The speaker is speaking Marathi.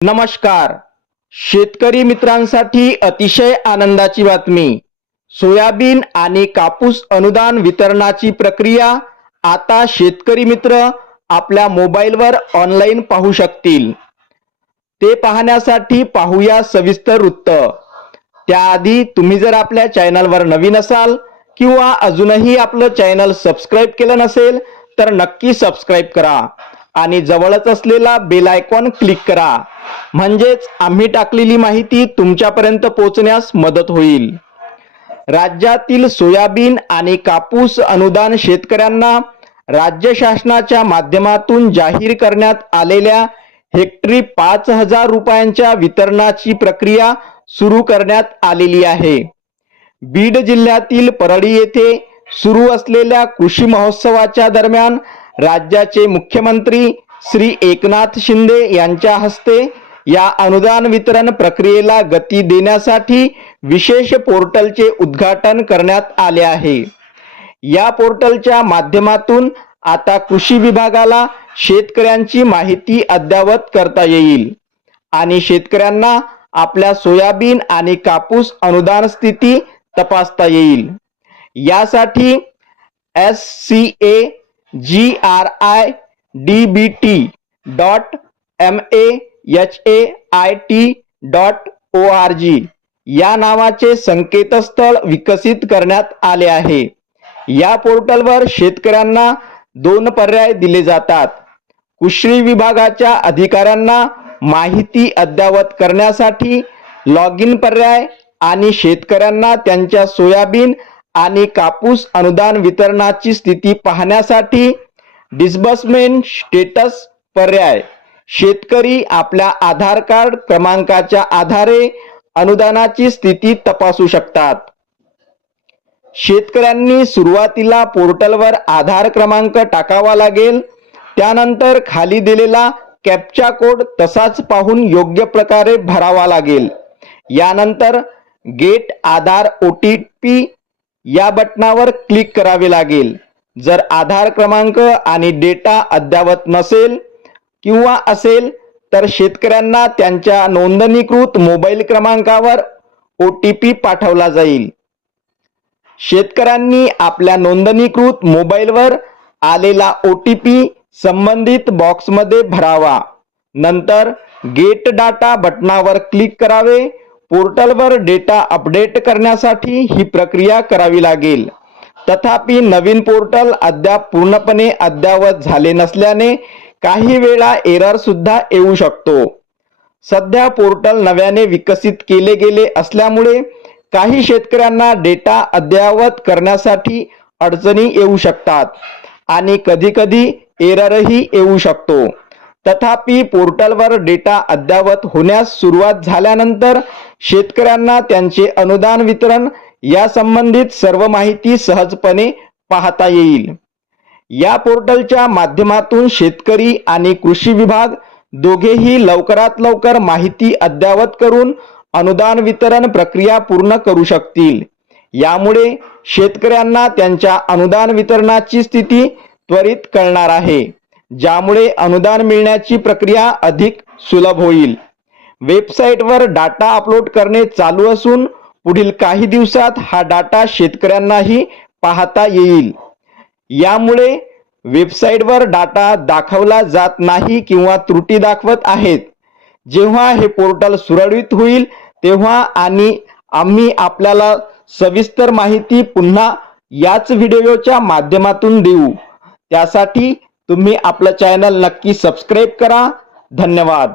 नमस्कार. शेतकरी मित्रांसाठी अतिशय आनंदाची बातमी. सोयाबीन आणि कापूस अनुदान वितरणाची प्रक्रिया आता शेतकरी मित्र आपल्या मोबाईलवर ऑनलाईन पाहू शकतील. ते पाहण्यासाठी पाहूया सविस्तर वृत्त. त्याआधी तुम्ही जर आपल्या चॅनलवर नवीन असाल किंवा अजूनही आपलं चॅनल सबस्क्राईब केलं नसेल तर नक्की सबस्क्राईब करा. आणि जवळच असलेला बेल आयकॉन क्लिक करा. म्हणजेच आम्ही टाकलेली माहिती तुमच्यापर्यंत पोहोचण्यास मदत होईल. राज्यातील सोयाबीन आणि कापूस अनुदान शेतकऱ्यांना राज्य शासनाच्या माध्यमातून जाहीर करण्यात आलेल्या हेक्टरी पाच हजार रुपयांच्या वितरणाची प्रक्रिया सुरू करण्यात आलेली आहे. बीड जिल्ह्यातील परळी येथे सुरू असलेल्या कृषी महोत्सवाच्या दरम्यान राज्याचे मुख्यमंत्री श्री एकनाथ शिंदे यांच्या हस्ते या अनुदान वितरण प्रक्रियेला गती देण्यासाठी विशेष पोर्टलचे उद्घाटन करण्यात आले आहे. या पोर्टलच्या माध्यमातून आता कृषी विभागाला शेतकऱ्यांची माहिती अद्ययावत करता येईल आणि शेतकऱ्यांना आपल्या सोयाबीन आणि कापूस अनुदान स्थिती तपासता येईल. यासाठी S C A G R I D B T dot M A H A I T dot O R G या नावाचे संकेतस्थळ विकसित करण्यात आले आहे. या पोर्टलवर शेतकऱ्यांना दोन पर्याय दिले जातात. कृषी विभागाच्या अधिकाऱ्यांना माहिती अद्ययावत करण्यासाठी लॉग इन पर्याय आणि शेतकऱ्यांना त्यांच्या सोयाबीन आणि कापूस अनुदान वितरणाची स्थिती पाहण्यासाठी डिस्बर्समेंट स्टेटस पर्याय. शेतकरी आपल्या आधार कार्ड क्रमांकाच्या आधारे अनुदानाची स्थिती तपासू शकतात. शेतकऱ्यांनी सुरुवातीला पोर्टलवर आधार क्रमांक टाकावा लागेल. त्यानंतर खाली दिलेला कॅप्चा कोड तसाच पाहून योग्य प्रकारे भरावा लागेल. यानंतर get Aadhaar O T P या बटनावर क्लिक करावे लागेल. जर आधार क्रमांक आणि डेटा अद्ययावत नसेल किंवा असेल तर शेतकऱ्यांना त्यांच्या नोंदणीकृत मोबाईल क्रमांकावर ओ टी पी पाठवला जाईल. शेतकऱ्यांनी आपल्या नोंदणीकृत मोबाईलवर आलेला ओ टी पी संबंधित बॉक्समध्ये भरावा. नंतर गेट डाटा बटनावर क्लिक करावे. पोर्टलवर डेटा अपडेट करण्यासाठी ही प्रक्रिया करावी लागेल. तथापि नवीन पोर्टल अद्याप पूर्णपणे अद्ययावत झाले नसल्याने काही वेळा एरर सुद्धा येऊ शकतो. सध्या पोर्टल नव्याने विकसित केले गेले असल्यामुळे काही शेतकऱ्यांना डेटा अद्ययावत करण्यासाठी अडचणी येऊ शकतात आणि कधीकधी एररही येऊ शकतो. तथापि पोर्टलवर डेटा अद्ययावत होण्यास सुरुवात झाल्यानंतर शेतकऱ्यांना त्यांचे अनुदान वितरण या संबंधित सर्व माहिती सहजपणे पाहता येईल. या पोर्टलच्या माध्यमातून शेतकरी आणि कृषी विभाग दोघेही लवकरात लवकर माहिती अद्ययावत करून अनुदान वितरण प्रक्रिया पूर्ण करू शकतील. यामुळे शेतकऱ्यांना त्यांच्या अनुदान वितरणाची स्थिती त्वरित कळणार आहे ज्यामुळे अनुदान मिळण्याची प्रक्रिया अधिक सुलभ होईल. वेबसाईटवर डाटा अपलोड करणे चालू असून पुढील काही दिवसात हा डाटा शेतकऱ्यांनाही पाहता येईल. यामुळे वेबसाईटवर डाटा दाखवला जात नाही किंवा त्रुटी दाखवत आहेत. जेव्हा हे पोर्टल सुरळीत होईल तेव्हा आणि आम्ही आपल्याला सविस्तर माहिती पुन्हा याच व्हिडिओच्या माध्यमातून देऊ. त्यासाठी तुम्ही आपलं चॅनल नक्की सबस्क्राईब करा. धन्यवाद.